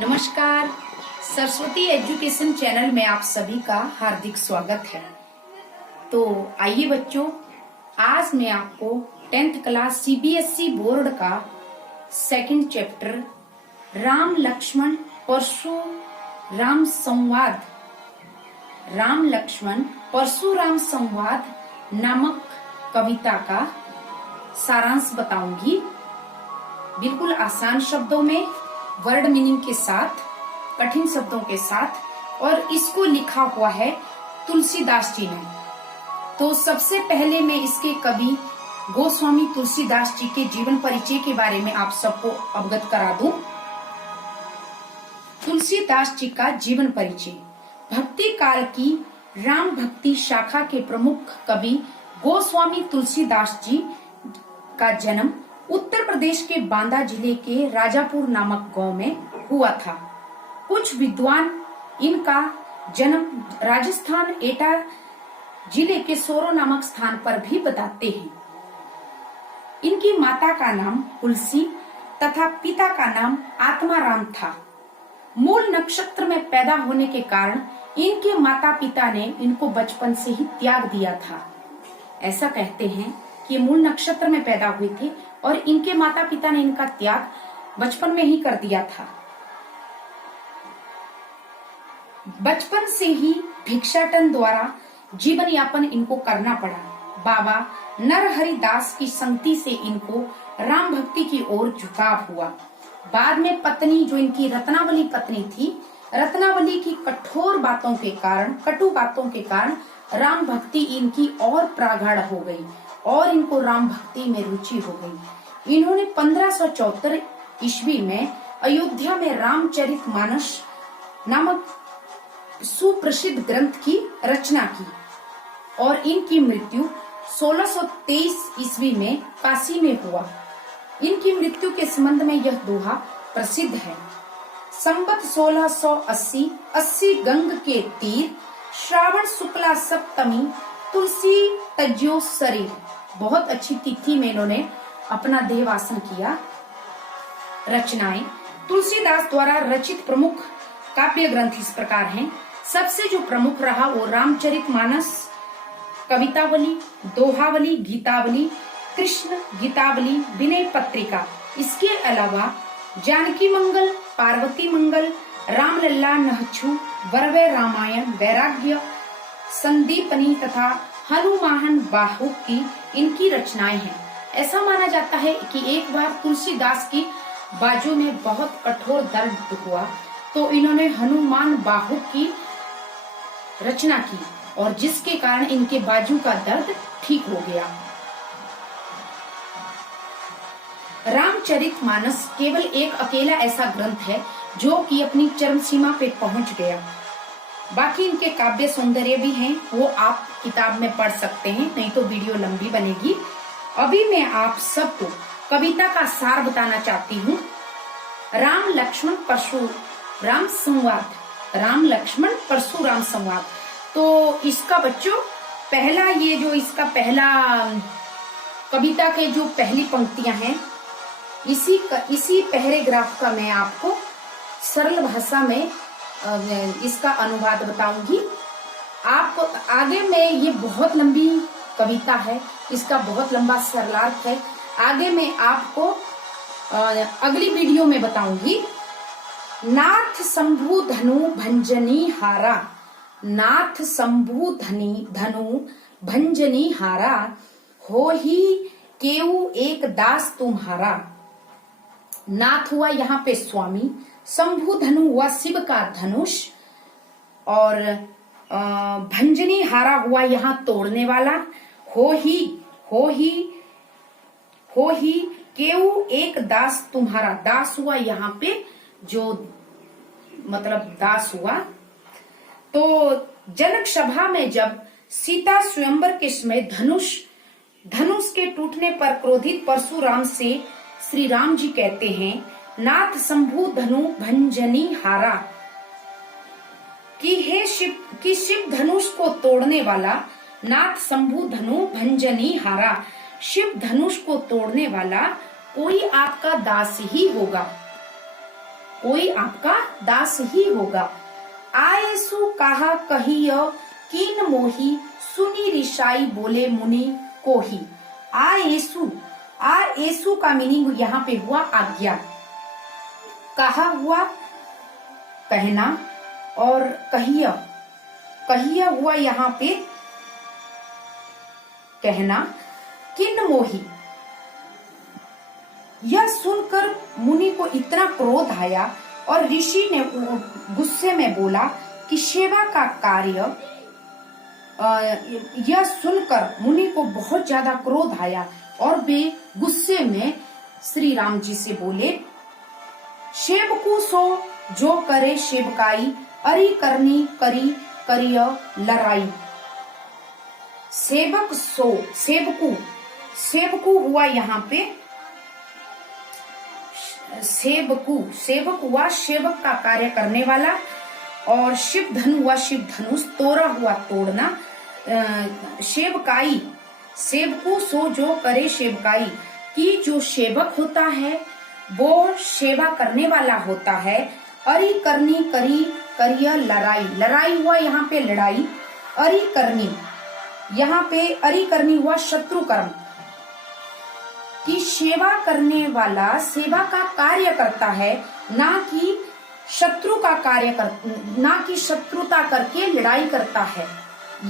नमस्कार। Saraswati education channel में आप सभी का हार्दिक स्वागत है। तो आइए बच्चों, आज मैं आपको 10th क्लास सीबीएसई बोर्ड का सेकंड चैप्टर राम लक्ष्मण परशुराम संवाद नामक कविता का सारांश बताऊंगी, बिल्कुल आसान शब्दों में, वर्ड मीनिंग के साथ, कठिन शब्दों के साथ, और इसको लिखा हुआ है तुलसीदास जी ने। तो सबसे पहले मैं इसके कवि गोस्वामी तुलसीदास जी के जीवन परिचय के बारे में आप सबको अवगत करा दूं। तुलसीदास जी का जीवन परिचय। भक्ति काल की राम भक्ति शाखा के प्रमुख कवि गोस्वामी तुलसीदास जी का जन्म उत्तर प्रदेश के बांदा जिले के राजापुर नामक गांव में हुआ था। कुछ विद्वान इनका जन्म राजस्थान एटा जिले के सोरो नामक स्थान पर भी बताते हैं। इनकी माता का नाम तुलसी तथा पिता का नाम आत्माराम था। मूल नक्षत्र में पैदा होने के कारण इनके माता पिता ने इनको बचपन से ही त्याग दिया था। ऐसा कहते हैं कि मूल नक्षत्र में पैदा हुए थे और इनके माता पिता ने इनका त्याग बचपन में ही कर दिया था। बचपन से ही भिक्षाटन द्वारा जीवन यापन इनको करना पड़ा। बाबा नरहरि दास की संगति से इनको राम भक्ति की ओर झुकाव हुआ। बाद में पत्नी, जो इनकी रत्नावली पत्नी थी, रत्नावली की कठोर बातों के कारण, कटु बातों के कारण राम भक्ति इनकी और प्रगाढ़ हो गई और इनको राम भक्ति में रुचि हो गई। इन्होंने 1574 ईस्वी में अयोध्या में रामचरितमानस नामक सुप्रसिद्ध ग्रंथ की रचना की और इनकी मृत्यु 1623 ईस्वी में काशी में हुआ। इनकी मृत्यु के संबंध में यह दोहा प्रसिद्ध है। संवत 1680 गंग के तीर, श्रावण शुक्ला सप्तमी, तुलसी तज्यो शरीर। बहुत अच्छी तिथि में इन्होंने अपना देहवासन किया। रचनाएं। तुलसीदास द्वारा रचित प्रमुख काव्य ग्रंथ इस प्रकार हैं। सबसे जो प्रमुख रहा वो रामचरितमानस, कवितावली, दोहावली, गीतावली, कृष्ण गीतावली, विनय पत्रिका। इसके अलावा जानकी मंगल, पार्वती मंगल, रामलल्ला नहछु, वरवे रामायण, वैराग्य, संदीपनी तथा हनुमान बाहु की इनकी रचनाएं हैं। ऐसा माना जाता है कि एक बार तुलसीदास की बाजू में बहुत कठोर दर्द हुआ तो इन्होंने हनुमान बाहु की रचना की और जिसके कारण इनके बाजू का दर्द ठीक हो गया। रामचरितमानस केवल एक अकेला ऐसा ग्रंथ है जो कि अपनी चरम सीमा पे पहुंच गया। बाकी इनके काव्य सौंदर्य भी हैं, वो आप किताब में पढ़ सकते हैं, नहीं तो वीडियो लंबी बनेगी। अभी मैं आप सबको कविता का सार बताना चाहती हूँ। राम लक्ष्मण परशुराम संवाद, राम लक्ष्मण परशुराम संवाद। तो इसका बच्चों पहला, ये जो इसका पहला कविता के जो पहली पंक्तियां हैं, इसी पैराग्राफ का मैं आपको सरल भाषा में इसका अनुवाद बताऊंगी। आप आगे में, ये बहुत लंबी कविता है, इसका बहुत लंबा सरलार्थ है, आगे मैं आपको अगली वीडियो में बताऊंगी। नाथ शंभु धनु भंजनी हारा, नाथ शंभु धनु भंजनी हारा, हो ही केऊ एक दास तुम्हारा। नाथ हुआ यहाँ पे स्वामी, शंभु धनु हुआ शिव का धनुष, और भंजनी हारा हुआ यहाँ तोड़ने वाला। हो ही केऊ एक दास तुम्हारा। दास हुआ यहाँ पे जो मतलब दास हुआ। तो जनक सभा में जब सीता स्वयंवर के समय धनुष के टूटने पर क्रोधित परशुराम से श्री राम जी कहते हैं, नाथ शंभु धनु भंजनी हारा, कि हे शिव, कि शिव धनुष को तोड़ने वाला, नाथ शंभु धनु भंजनी हारा, शिव धनुष को तोड़ने वाला कोई आपका दास ही होगा। कोई आपका दास ही होगा। आयसु कहा कहिय कीन मोही, सुनी ऋषाई बोले मुनि कोही। आयसु का मीनिंग यहाँ पे हुआ आज्ञा, कहा हुआ कहना, और कहिया हुआ यहाँ पे कहना। किन मोही, यह सुनकर मुनि को इतना क्रोध आया और ऋषि ने गुस्से में बोला कि सेवा का कार्य, यह सुनकर मुनि को बहुत ज्यादा क्रोध आया और वे गुस्से में श्री राम जी से बोले, सेवकु सो जो करे सेवकाई, अरि करनी करी करिय लड़ाई। सेवक सो, सेवकु हुआ यहाँ पे सेवक हुआ सेवक का कार्य करने वाला, और शिव धनु हुआ शिव धनुष, तोरा हुआ तोड़ना। सेवकाई, सेवकु सो जो करे सेवकाई, कि जो सेवक होता है वो सेवा करने वाला होता है। अरि करनी करी करिय लड़ाई, लड़ाई हुआ यहाँ पे लड़ाई। अरि करनी, यहाँ पे अरि करनी हुआ शत्रु कर्म, कि सेवा करने वाला सेवा का कार्य करता है, ना कि शत्रु का कार्य ना कि शत्रुता करके लड़ाई करता है।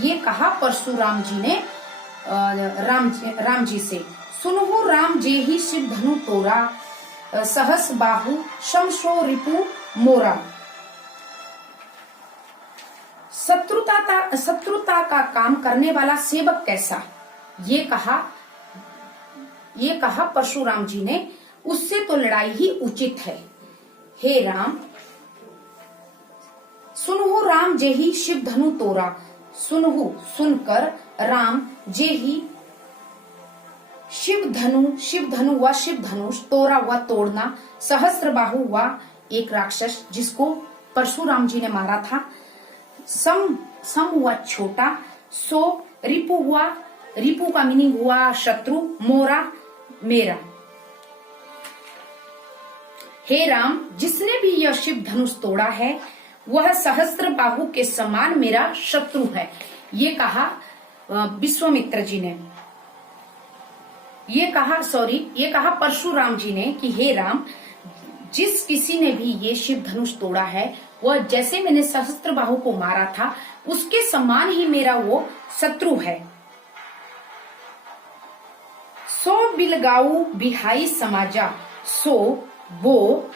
ये कहा परशुराम जी ने राम जी से। सुनहु राम जे ही शिव धनु तोरा, सहस बाहु शमशो रिपु मोरा। शत्रुता का काम करने वाला सेवक कैसा, ये कहा परशुराम जी ने। उससे तो लड़ाई ही उचित है। हे राम, सुनहु राम जे ही शिव धनु तोरा, सुनहु सुनकर, राम जे ही शिव धनु हुआ शिव धनुष, तोरा हुआ तोड़ना, सहस्त्र बाहु हुआ एक राक्षस जिसको परशुराम जी ने मारा था, सम हुआ छोटा, सो रिपु हुआ, रिपु का मीनिंग हुआ शत्रु, मोरा मेरा। हे राम, जिसने भी यह शिव धनुष तोड़ा है वह सहस्त्र बाहु के समान मेरा शत्रु है। ये कहा विश्वामित्र जी ने, ये कहा परशुराम जी ने कि हे राम, जिस किसी ने भी ये शिव धनुष तोड़ा है वह जैसे मैंने सहस्त्र बाहु को मारा था उसके समान ही मेरा वो शत्रु है। सो बिलगाऊ बिहाई समाजा, सो वो,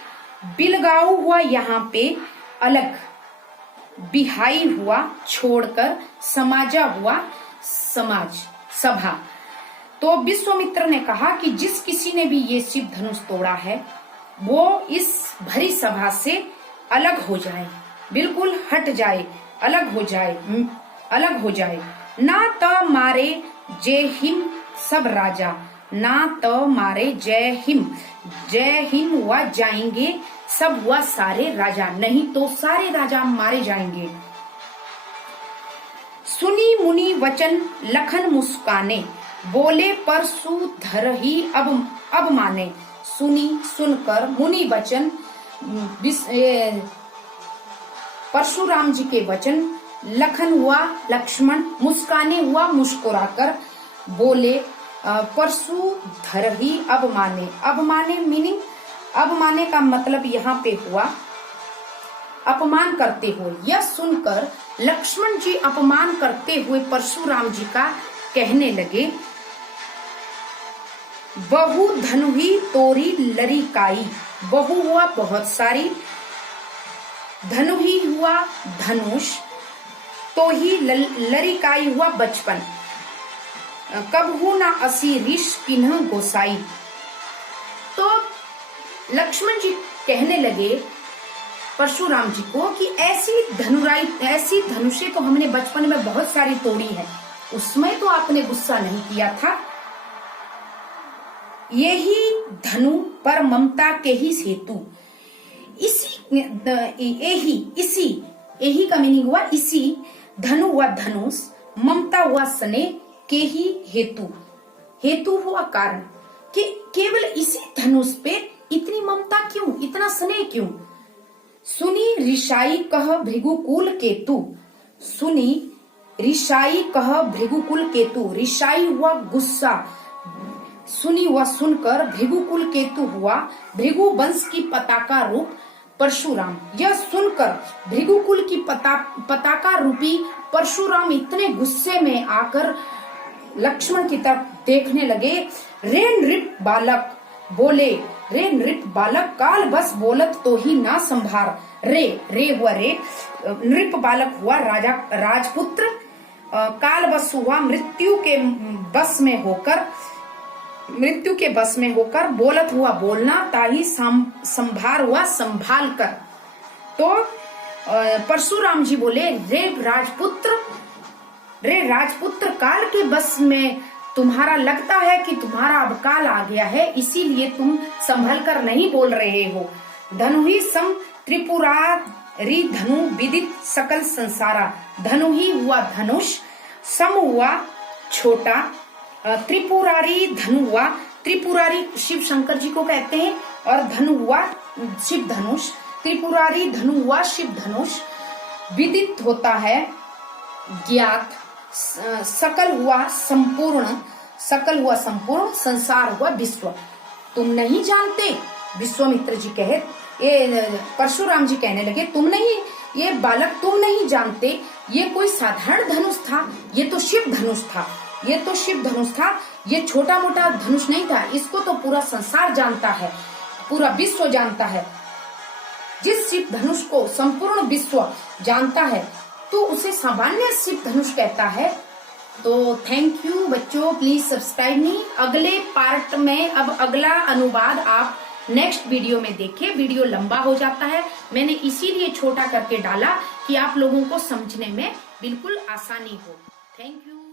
बिलगाऊ हुआ यहाँ पे अलग, बिहाई हुआ छोड़कर, समाजा हुआ समाज सभा। तो विश्वामित्र ने कहा कि जिस किसी ने भी ये शिव धनुष तोड़ा है वो इस भरी सभा से अलग हो जाए, बिल्कुल हट जाए, अलग हो जाए। ना तो मारे जय हिम सब राजा, ना तो मारे जय हिम हुआ जाएंगे, सब हुआ सारे राजा, नहीं तो सारे राजा मारे जाएंगे। सुनी मुनि वचन लखन मुस्काने, बोले परशु धर ही अब माने। सुनकर मुनि वचन, परशुराम जी के वचन, लखन हुआ लक्ष्मण, मुस्काने हुआ मुस्कुराकर, बोले परशु धर ही अब माने। अब माने मीनिंग, अब माने का मतलब यहाँ पे हुआ अपमान करते हुए। यह सुनकर लक्ष्मण जी अपमान करते हुए परशुराम जी का कहने लगे, बहु धनु ही तोरी लरिकाई। बहु हुआ बहुत सारी, धनु ही हुआ धनुष, तो ही लरिकाई हुआ बचपन, कबहू ना असी ऋष किन्ह गोसाई। तो लक्ष्मण जी कहने लगे परशुराम जी को कि ऐसी धनुषे तो हमने बचपन में बहुत सारी तोड़ी है, उसमें तो आपने गुस्सा नहीं किया था। यही धनु पर ममता के ही हेतु, यही का मीनिंग हुआ इसी, धनु हुआ धनुष, ममता हुआ स्नेह के ही हेतु हुआ कारण, कि केवल इसी धनुष पे इतनी ममता क्यों, इतना स्नेह क्यों। सुनी ऋषाई कह भृगुकुल केतु, सुनी ऋषाई कह भृगुकुल केतु, ऋषाई हुआ गुस्सा, सुनी हुआ सुनकर, भृगुकुल केतु हुआ भृगु वंश की पताका रूप परशुराम। यह सुनकर भृगुकुल की पताका रूपी परशुराम इतने गुस्से में आकर लक्ष्मण की तरफ देखने लगे। रे नृप बालक बोले, रे नृप बालक काल बस बोलत तो ही ना संभार। रे हुआ रे, नृप बालक हुआ राजा राजपुत्र, काल बस हुआ मृत्यु के बस में होकर, बोलत हुआ बोलना, ताही संभार हुआ संभाल कर। तो परशुराम जी बोले, रे राजपुत्र काल के बस में तुम्हारा लगता है कि तुम्हारा अब काल आ गया है, इसीलिए तुम संभल कर नहीं बोल रहे हो। धनु ही सम त्रिपुरारी धनु विदित सकल संसारा। धनु ही हुआ धनुष, सम हुआ छोटा, त्रिपुरारी धनु हुआ, त्रिपुरारी शिव शंकर जी को कहते हैं, और धनु हुआ शिव धनुष, त्रिपुरारी धनु हुआ शिव धनुष। विदित होता है ज्ञात, सकल हुआ संपूर्ण, संसार हुआ विश्व। तुम नहीं जानते, विश्वामित्र जी कहे, ये परशुराम जी कहने लगे, तुम नहीं, ये बालक तुम नहीं जानते, ये कोई साधारण धनुष था, ये तो शिव धनुष था, ये छोटा मोटा धनुष नहीं था, इसको तो पूरा संसार जानता है, पूरा विश्व जानता है। जिस शिव धनुष को संपूर्ण विश्व जानता है तो उसे सामान्य शिव धनुष कहता है। तो थैंक यू बच्चों, प्लीज सब्सक्राइब मी। अगले पार्ट में अब अगला अनुवाद आप नेक्स्ट वीडियो में देखिए। वीडियो लंबा हो जाता है, मैंने इसीलिए छोटा करके डाला कि आप लोगों को समझने में बिल्कुल आसानी हो। Thank you.